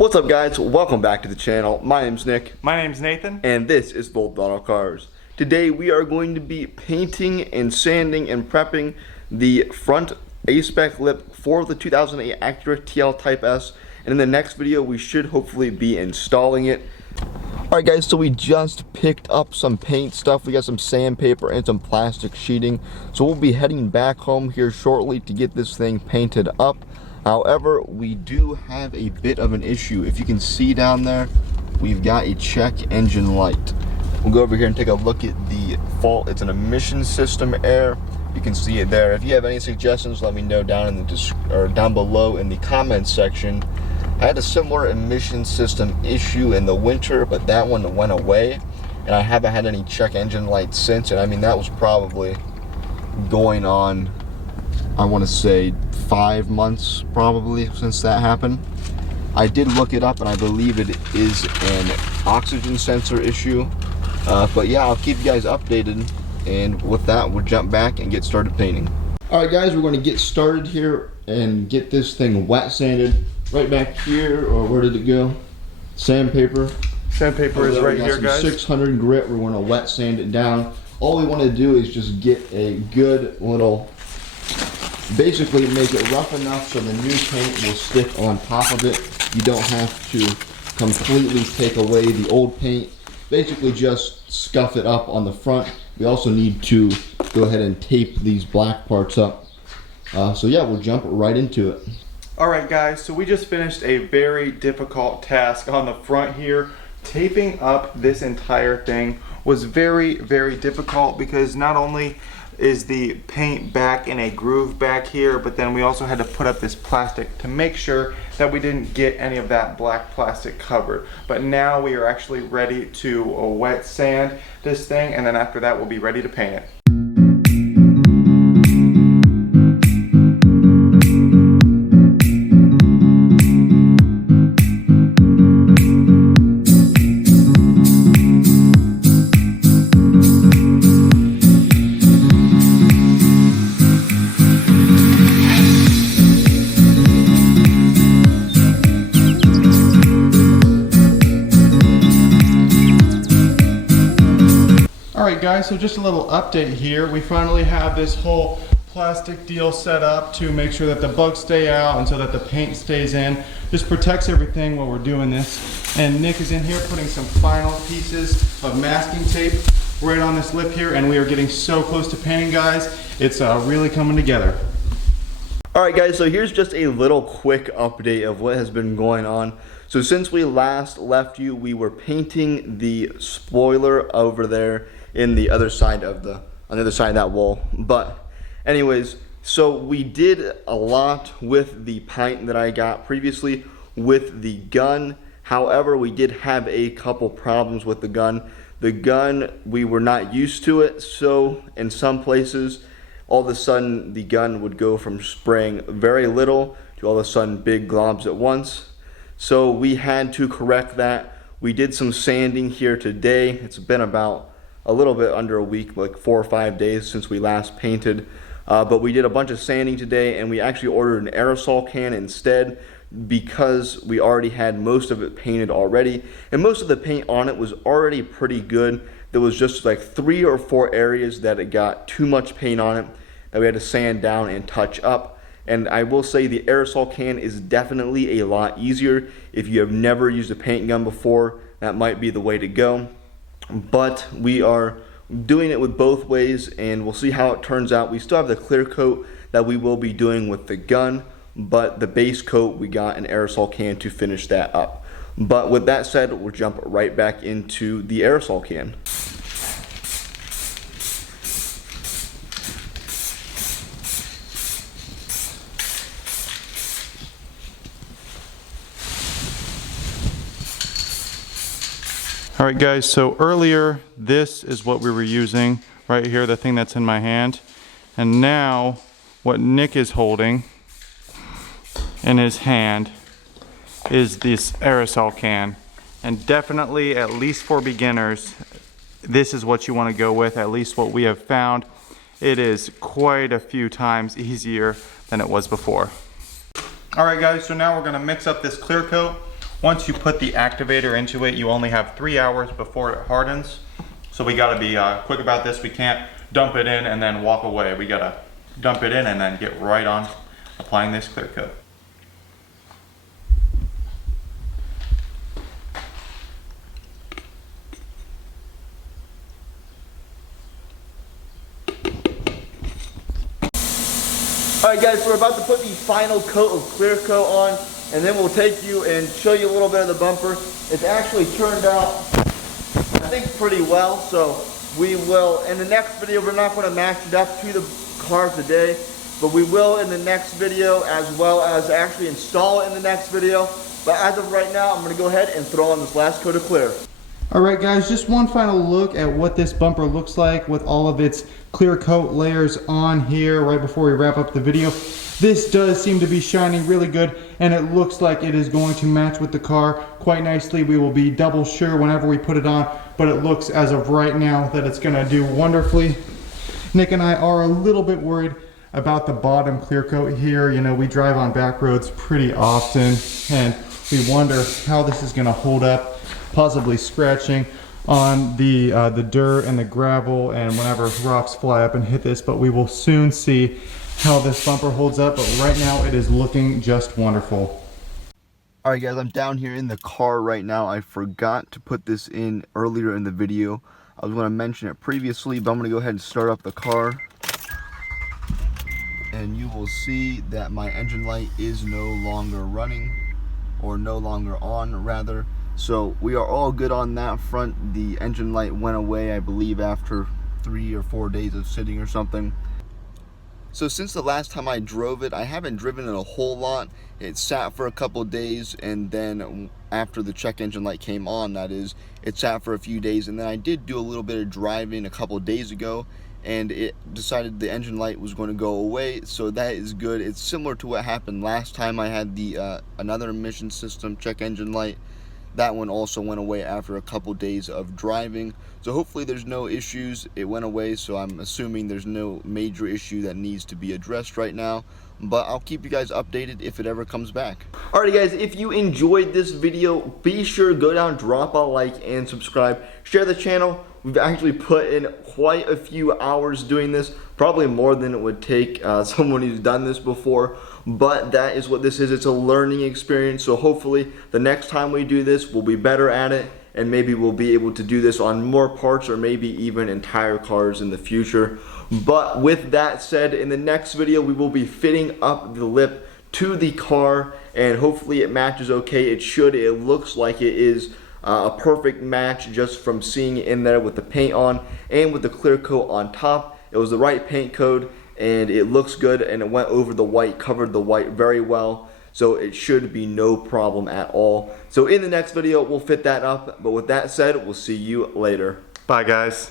What's up, guys? Welcome back to the channel. My name's Nick. My name's Nathan. And this is Throttle Cars. Today we are going to be painting and sanding and prepping the front Aspec lip for the 2008 Acura TL Type S. And in the next video we should hopefully be installing it. Alright guys, so we just picked up some paint stuff. We got some sandpaper and some plastic sheeting. So we'll be heading back home here shortly to get this thing painted up. However, we do have a bit of an issue. If you can see down there, we've got a check engine light. We'll go over here and take a look at the fault. It's an emission system error. You can see it there. If you have any suggestions, let me know down in the down below in the comments section. I had a similar emission system issue in the winter, but that one went away, and I haven't had any check engine lights since. And I mean, that was probably going on, I want to say 5 months probably since that happened. I did look it up and I believe it is an oxygen sensor issue. But yeah, I'll keep you guys updated, and with that we'll jump back and get started painting. Alright guys, we're going to get started here and get this thing wet sanded. Right back here, or where did it go? Sandpaper. Sandpaper is right here, guys. 600 grit. We're going to wet sand it down. All we want to do is just get a good little, basically make it rough enough so the new paint will stick on top of it. You don't have to completely take away the old paint. Basically just scuff it up on the front. We also need to go ahead and tape these black parts up. So yeah, we'll jump right into it. Alright guys, so we just finished a very difficult task on the front here. Taping up this entire thing was very, very difficult because not only is the paint back in a groove back here, but then we also had to put up this plastic to make sure that we didn't get any of that black plastic covered. But now we are actually ready to wet sand this thing, and then after that we'll be ready to paint it. Alright guys, so just a little update here. We finally have this whole plastic deal set up to make sure that the bugs stay out and so that the paint stays in. Just protects everything while we're doing this. And Nick is in here putting some final pieces of masking tape right on this lip here, and we are getting so close to painting, guys. It's really coming together. Alright guys, so here's just a little quick update of what has been going on. So since we last left you, we were painting the spoiler over there in the other side of on the other side of that wall. But anyways, so we did a lot with the paint that I got previously with the gun. However, we did have a couple problems with the gun. The gun, we were not used to it, so in some places all of a sudden the gun would go from spraying very little to all of a sudden big globs at once. So we had to correct that. We did some sanding here today. It's been about a little bit under a week, like 4 or 5 days since we last painted. But we did a bunch of sanding today, and we actually ordered an aerosol can instead because we already had most of it painted already. And most of the paint on it was already pretty good. There was just like 3 or 4 areas that it got too much paint on it that we had to sand down and touch up. And I will say the aerosol can is definitely a lot easier. If you have never used a paint gun before, that might be the way to go. But we are doing it with both ways, and we'll see how it turns out. We still have the clear coat that we will be doing with the gun, but the base coat, we got an aerosol can to finish that up. But with that said, we'll jump right back into the aerosol can. Alright guys, so earlier this is what we were using right here, the thing that's in my hand. And now what Nick is holding in his hand is this aerosol can. And definitely, at least for beginners, this is what you want to go with, at least what we have found. It is quite a few times easier than it was before. Alright guys, so now we're going to mix up this clear coat once you put the activator into it, you only have 3 hours before it hardens. So we gotta be quick about this. We can't dump it in and then walk away. We gotta dump it in and then get right on applying this clear coat. Alright guys, so we're about to put the final coat of clear coat on, and then we'll take you and show you a little bit of the bumper. It's actually turned out, I think, pretty well, so we will, in the next video, we're not going to match it up to the car today, but we will in the next video, as well as actually install it in the next video. But as of right now, I'm going to go ahead and throw on this last coat of clear. Alright guys, just one final look at what this bumper looks like with all of its clear coat layers on here right before we wrap up the video. This does seem to be shining really good, and it looks like it is going to match with the car quite nicely. We will be double sure whenever we put it on, but it looks as of right now that it's going to do wonderfully. Nick and I are a little bit worried about the bottom clear coat here. You know, we drive on back roads pretty often, and we wonder how this is going to hold up, possibly scratching on the dirt and the gravel and whenever rocks fly up and hit this, but we will soon see how this bumper holds up. But right now it is looking just wonderful. Alright guys, I'm down here in the car right now. I forgot to put this in earlier in the video. I was going to mention it previously, but I'm going to go ahead and start up the car, and you will see that my engine light is no longer running, or no longer on rather. So we are all good on that front. The engine light went away, I believe, after 3 or 4 days of sitting or something. So since the last time I drove it, I haven't driven it a whole lot. It sat for a couple days, and then after the check engine light came on, that is, it sat for a few days, and then I did do a little bit of driving a couple days ago, and it decided the engine light was going to go away, so that is good. It's similar to what happened last time I had the another emission system check engine light. That one also went away after a couple days of driving. So hopefully there's no issues. It went away, so I'm assuming there's no major issue that needs to be addressed right now. But I'll keep you guys updated if it ever comes back. Alrighty guys, if you enjoyed this video, be sure to go down, drop a like, and subscribe. Share the channel. We've actually put in quite a few hours doing this, probably more than it would take someone who's done this before, but that is what this is. It's a learning experience, so hopefully the next time we do this, we'll be better at it, and maybe we'll be able to do this on more parts, or maybe even entire cars in the future. But with that said, in the next video, we will be fitting up the lip to the car, and hopefully it matches okay. It should. It looks like it is a perfect match just from seeing it in there with the paint on and with the clear coat on top. It was the right paint code, and it looks good, and it went over the white, covered the white very well, so it should be no problem at all. So in the next video we'll fit that up, but with that said, we'll see you later. Bye guys.